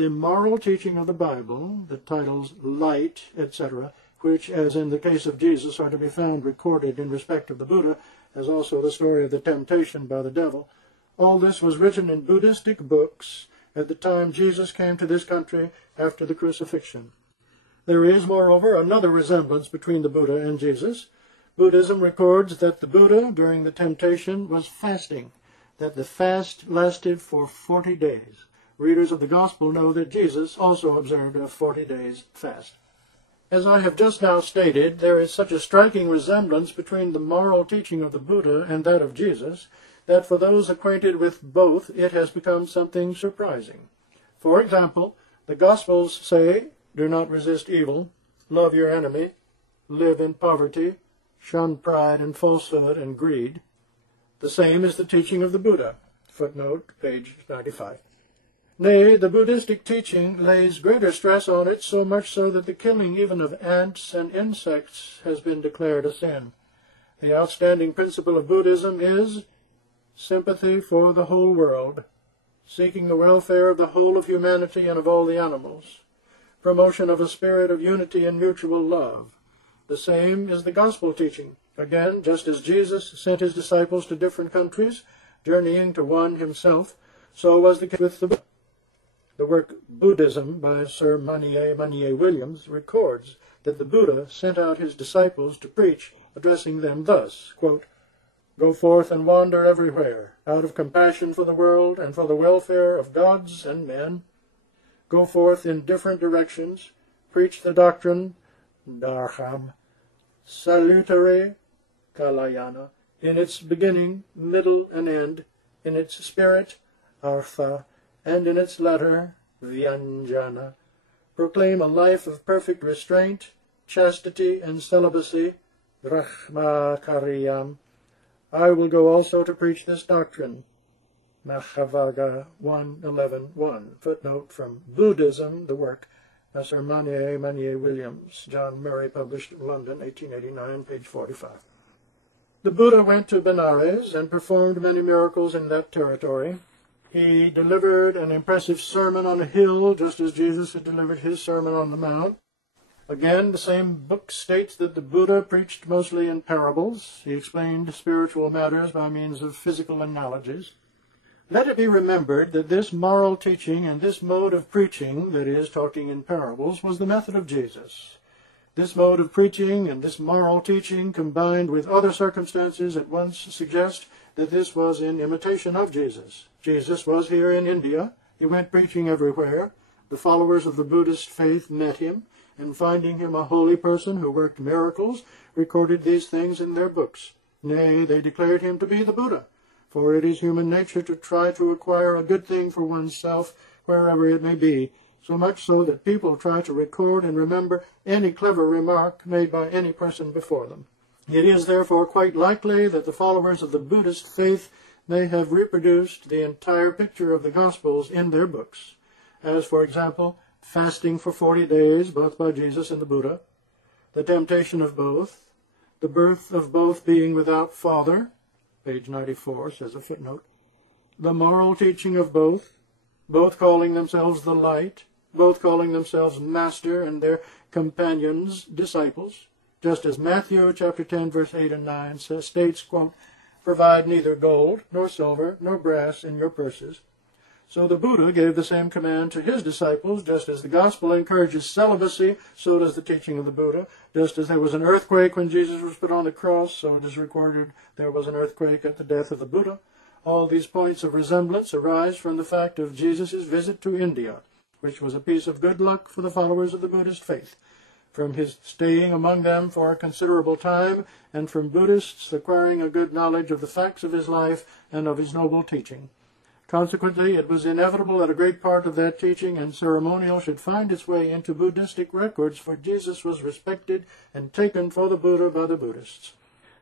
the moral teaching of the Bible, the titles light, etc., which, as in the case of Jesus, are to be found recorded in respect of the Buddha, as also the story of the temptation by the devil, all this was written in Buddhistic books at the time Jesus came to this country after the crucifixion. There is, moreover, another resemblance between the Buddha and Jesus. Buddhism records that the Buddha, during the temptation, was fasting, that the fast lasted for 40 days. Readers of the Gospel know that Jesus also observed a 40 days fast. As I have just now stated, there is such a striking resemblance between the moral teaching of the Buddha and that of Jesus, that for those acquainted with both, it has become something surprising. For example, the Gospels say, do not resist evil, love your enemy, live in poverty, shun pride and falsehood and greed. The same is the teaching of the Buddha. Footnote, page 95. Nay, the Buddhistic teaching lays greater stress on it, so much so that the killing even of ants and insects has been declared a sin. The outstanding principle of Buddhism is sympathy for the whole world, seeking the welfare of the whole of humanity and of all the animals, promotion of a spirit of unity and mutual love. The same is the gospel teaching. Again, just as Jesus sent his disciples to different countries, journeying to one himself, so was the case with the Buddha. The work Buddhism by Sir Manier Williams records that the Buddha sent out his disciples to preach, addressing them thus, quote, go forth and wander everywhere, out of compassion for the world and for the welfare of gods and men. Go forth in different directions, preach the doctrine, Dharma, salutary, Kalayana, in its beginning, middle, and end, in its spirit, Artha, and in its letter, Vyanjana. Proclaim a life of perfect restraint, chastity, and celibacy, Brahmacharyam. I will go also to preach this doctrine. Mahavaga 1:11:1. Footnote from Buddhism, the work, Sir Manier Williams, John Murray, published in London, 1889, page 45. The Buddha went to Benares and performed many miracles in that territory. He delivered an impressive sermon on a hill, just as Jesus had delivered his sermon on the mount. Again, the same book states that the Buddha preached mostly in parables. He explained spiritual matters by means of physical analogies. Let it be remembered that this moral teaching and this mode of preaching, that is, talking in parables, was the method of Jesus. This mode of preaching and this moral teaching, combined with other circumstances, at once suggest that this was in imitation of Jesus. Jesus was here in India. He went preaching everywhere. The followers of the Buddhist faith met him, and finding him a holy person who worked miracles, recorded these things in their books. Nay, they declared him to be the Buddha, for it is human nature to try to acquire a good thing for oneself wherever it may be, so much so that people try to record and remember any clever remark made by any person before them. It is therefore quite likely that the followers of the Buddhist faith may have reproduced the entire picture of the Gospels in their books, as, for example, fasting for 40 days, both by Jesus and the Buddha, the temptation of both, the birth of both being without father, page 94 says a footnote, the moral teaching of both calling themselves the light, both calling themselves master and their companions disciples, just as Matthew chapter 10, verse 8 and 9 states, quote, provide neither gold, nor silver, nor brass in your purses. So the Buddha gave the same command to his disciples, just as the gospel encourages celibacy, so does the teaching of the Buddha. Just as there was an earthquake when Jesus was put on the cross, so it is recorded there was an earthquake at the death of the Buddha. All these points of resemblance arise from the fact of Jesus' visit to India, which was a piece of good luck for the followers of the Buddhist faith, from his staying among them for a considerable time, and from Buddhists acquiring a good knowledge of the facts of his life and of his noble teaching. Consequently, it was inevitable that a great part of that teaching and ceremonial should find its way into Buddhistic records, for Jesus was respected and taken for the Buddha by the Buddhists.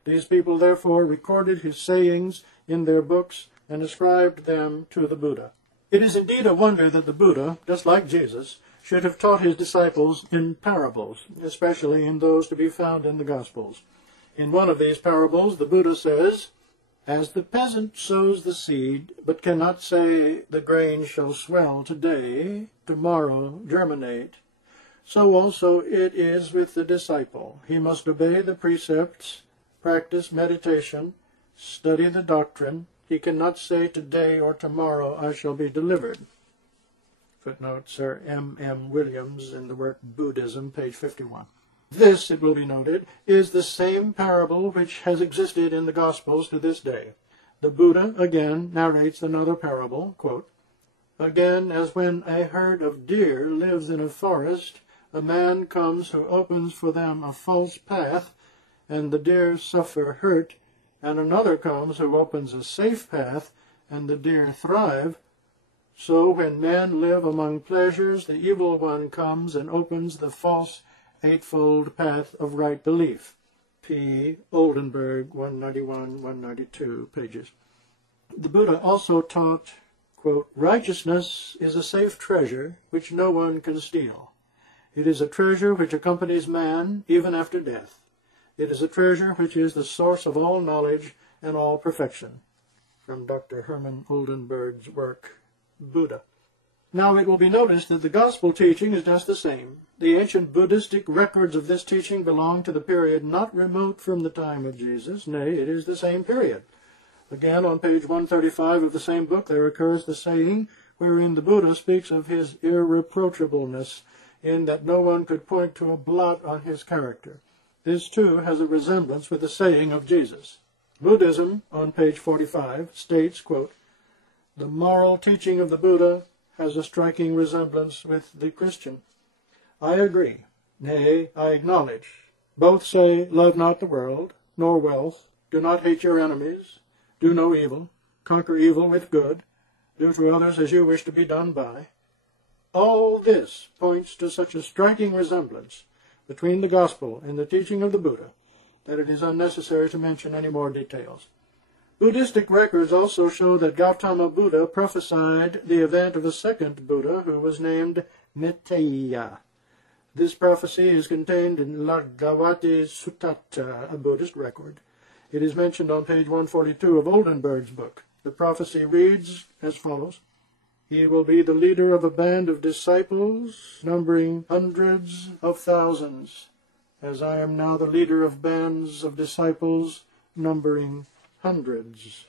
These people therefore recorded his sayings in their books and ascribed them to the Buddha. It is indeed a wonder that the Buddha, just like Jesus, should have taught his disciples in parables, especially in those to be found in the Gospels. In one of these parables, the Buddha says, As the peasant sows the seed, but cannot say, the grain shall swell today, tomorrow germinate, so also it is with the disciple. He must obey the precepts, practice meditation, study the doctrine. He cannot say today or tomorrow I shall be delivered. Footnote, Sir M. Williams in the work Buddhism, page 51. This, it will be noted, is the same parable which has existed in the Gospels to this day. The Buddha, again, narrates another parable, quote, "Again, as when a herd of deer lives in a forest, a man comes who opens for them a false path, and the deer suffer hurt, and another comes who opens a safe path, and the deer thrive. So when men live among pleasures, the evil one comes and opens the false eightfold path of right belief." P. Oldenburg, 191, 192 pages. The Buddha also taught, quote, "Righteousness is a safe treasure which no one can steal. It is a treasure which accompanies man even after death. It is a treasure which is the source of all knowledge and all perfection." From Dr. Herman Oldenburg's work, Buddha. Now it will be noticed that the gospel teaching is just the same. The ancient Buddhistic records of this teaching belong to the period not remote from the time of Jesus. Nay, it is the same period. Again, on page 135 of the same book, there occurs the saying wherein the Buddha speaks of his irreproachableness, in that no one could point to a blot on his character. This, too, has a resemblance with the saying of Jesus. Buddhism, on page 45, states, quote, "The moral teaching of the Buddha has a striking resemblance with the Christian. I agree, nay, I acknowledge. Both say, love not the world, nor wealth, do not hate your enemies, do no evil, conquer evil with good, do to others as you wish to be done by. All this points to such a striking resemblance between the gospel and the teaching of the Buddha that it is unnecessary to mention any more details." Buddhistic records also show that Gautama Buddha prophesied the event of a second Buddha who was named Maitreya. This prophecy is contained in Largavati Suttata, a Buddhist record. It is mentioned on page 142 of Oldenburg's book. The prophecy reads as follows: "He will be the leader of a band of disciples numbering hundreds of thousands, as I am now the leader of bands of disciples numbering hundreds."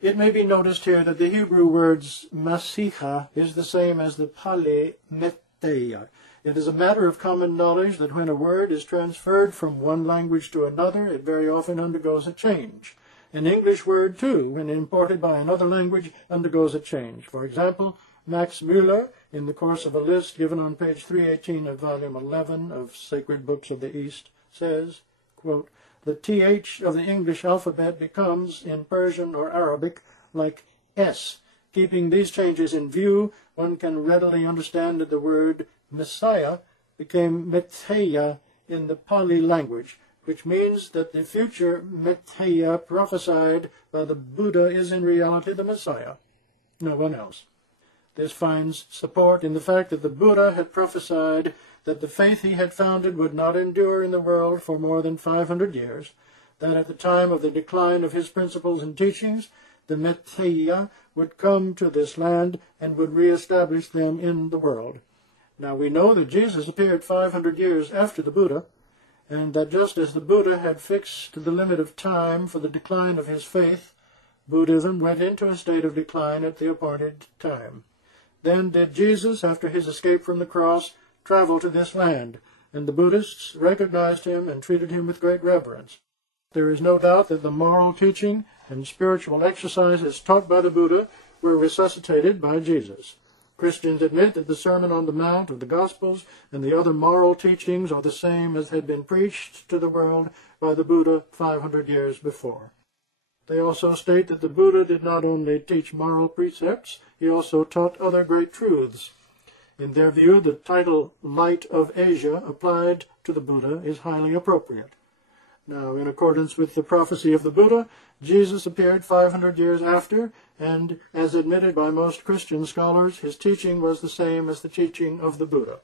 It may be noticed here that the Hebrew words Masiha is the same as the Pali Maitreya. It is a matter of common knowledge that when a word is transferred from one language to another, it very often undergoes a change. An English word, too, when imported by another language, undergoes a change. For example, Max Müller, in the course of a list given on page 318 of volume 11 of Sacred Books of the East, says, quote, "The th of the English alphabet becomes, in Persian or Arabic, like s. Keeping these changes in view, one can readily understand that the word Messiah became Maitreya in the Pali language, which means that the future Maitreya prophesied by the Buddha is in reality the Messiah, no one else. This finds support in the fact that the Buddha had prophesied that the faith he had founded would not endure in the world for more than 500 years, that at the time of the decline of his principles and teachings, the Maitreya would come to this land and would reestablish them in the world. Now we know that Jesus appeared 500 years after the Buddha, and that just as the Buddha had fixed the limit of time for the decline of his faith, Buddhism went into a state of decline at the appointed time. Then did Jesus, after his escape from the cross, travel to this land, and the Buddhists recognized him and treated him with great reverence. There is no doubt that the moral teaching and spiritual exercises taught by the Buddha were resuscitated by Jesus. Christians admit that the Sermon on the Mount of the Gospels and the other moral teachings are the same as had been preached to the world by the Buddha 500 years before. They also state that the Buddha did not only teach moral precepts, he also taught other great truths. In their view, the title Light of Asia applied to the Buddha is highly appropriate. Now, in accordance with the prophecy of the Buddha, Jesus appeared 500 years after, and, as admitted by most Christian scholars, his teaching was the same as the teaching of the Buddha.